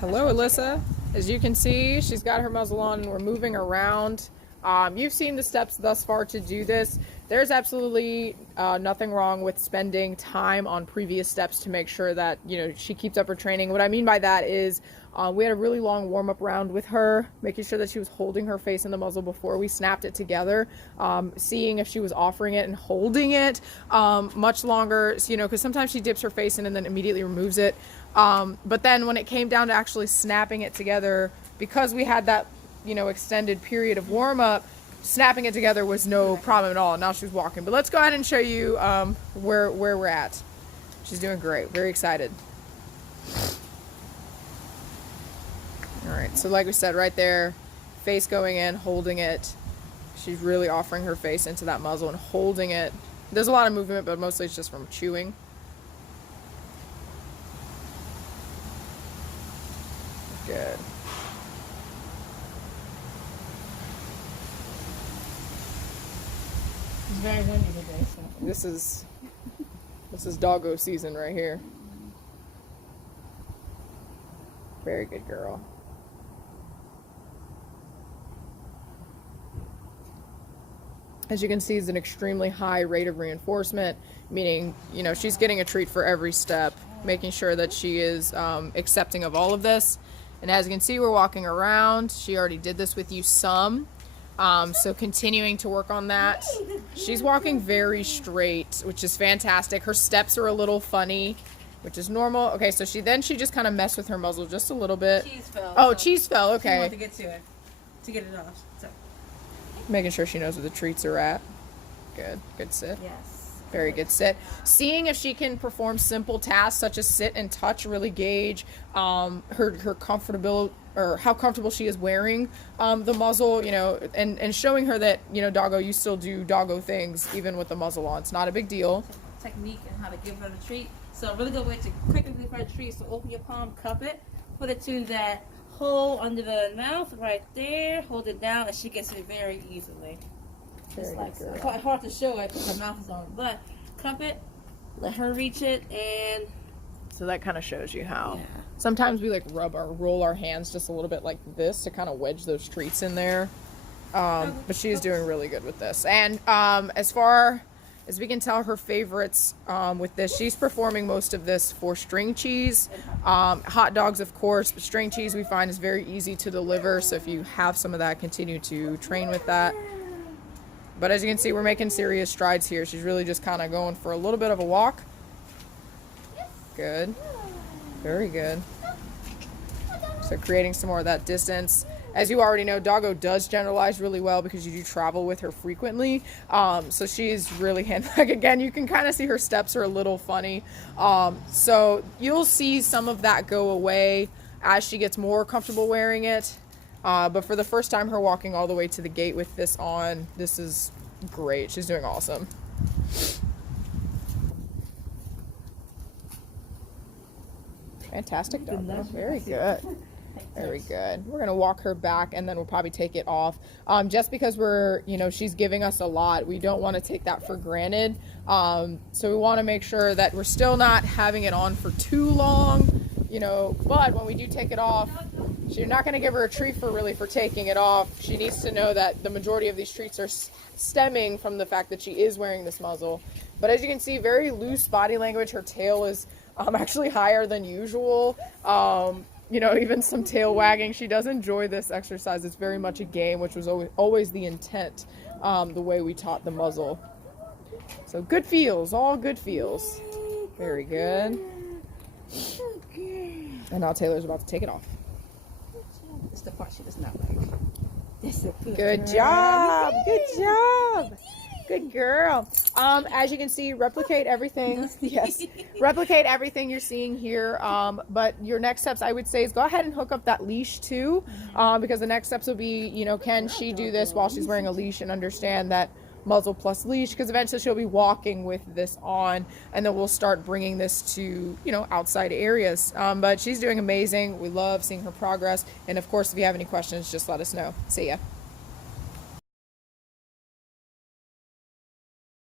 Hello, Alyssa. As you can see, she's got her muzzle on and we're moving around. You've seen the steps thus far to do this. There's absolutely nothing wrong with spending time on previous steps to make sure that, she keeps up her training. What I mean by that is we had a really long warm-up round with her, making sure that she was holding her face in the muzzle before we snapped it together, seeing if she was offering it and holding it much longer, because sometimes she dips her face in and then immediately removes it. But then when it came down to actually snapping it together, because we had that extended period of warm-up, snapping it together was no problem at all. Now she's walking. But let's go ahead and show you where we're at. She's doing great. Very excited. All right, so like we said, right there, face going in, holding it. She's really offering her face into that muzzle and holding it. There's a lot of movement, but mostly it's just from chewing. Good. It's very windy today, so. This is Doggo season right here. Very good girl. As you can see, it's an extremely high rate of reinforcement, meaning, she's getting a treat for every step, making sure that she is accepting of all of this. And as you can see, we're walking around. She already did this with you some. So continuing to work on that. She's walking very straight, which is fantastic. Her steps are a little funny, which is normal. Okay, so she just kind of messed with her muzzle just a little bit. Cheese fell. Oh, cheese fell, okay. She wanted to get to it, to get it off, so. Making sure she knows where the treats are at. Good sit. Yes. Very good sit. Seeing if she can perform simple tasks such as sit and touch, really gauge her comfortable, or how comfortable she is wearing the muzzle, and showing her that, Doggo, you still do Doggo things even with the muzzle on. It's not a big deal. Technique and how to give her the treat. So a really good way to quickly give her a treat. So open your palm, cup it, put it to that hole under the mouth right there, hold it down, and she gets it very easily. Just like so. It's quite hard to show it because her mouth is on, but cup it, let her reach it, and so that kind of shows you how. Yeah. Sometimes we roll our hands just a little bit like this to kind of wedge those treats in there. But she's doing really good with this. And as far as we can tell, her favorites with this, she's performing most of this for string cheese, hot dogs, of course, but string cheese we find is very easy to deliver. So if you have some of that, continue to train with that. But as you can see, we're making serious strides here. She's really just kind of going for a little bit of a walk. Good. Very good. So creating some more of that distance. As you already know, Doggo does generalize really well because you do travel with her frequently. So she's really like, again, you can kind of see her steps are a little funny. So you'll see some of that go away as she gets more comfortable wearing it. But for the first time, her walking all the way to the gate with this on, this is great. She's doing awesome. Fantastic, Doggo. Very good. Very good. We're going to walk her back and then we'll probably take it off. Just because she's giving us a lot, we don't want to take that for granted. So we want to make sure that we're still not having it on for too long, but when we do take it off, you're not going to give her a treat for taking it off. She needs to know that the majority of these treats are stemming from the fact that she is wearing this muzzle. But as you can see, very loose body language. Her tail is actually higher than usual. Even some tail wagging. She does enjoy this exercise. It's very much a game, which was always the intent, the way we taught the muzzle. So good feels, all good feels. Very good. And now Taylor's about to take it off. it's the part she does not like. That's a good job. Good job. Good girl. As you can see, replicate everything. Yes, replicate everything you're seeing here. But your next steps, I would say, is go ahead and hook up that leash too, because the next steps will be, can she do this while she's wearing a leash and understand that muzzle plus leash, because eventually she'll be walking with this on, and then we'll start bringing this to, outside areas. But she's doing amazing. We love seeing her progress. And of course, if you have any questions, just let us know. See ya.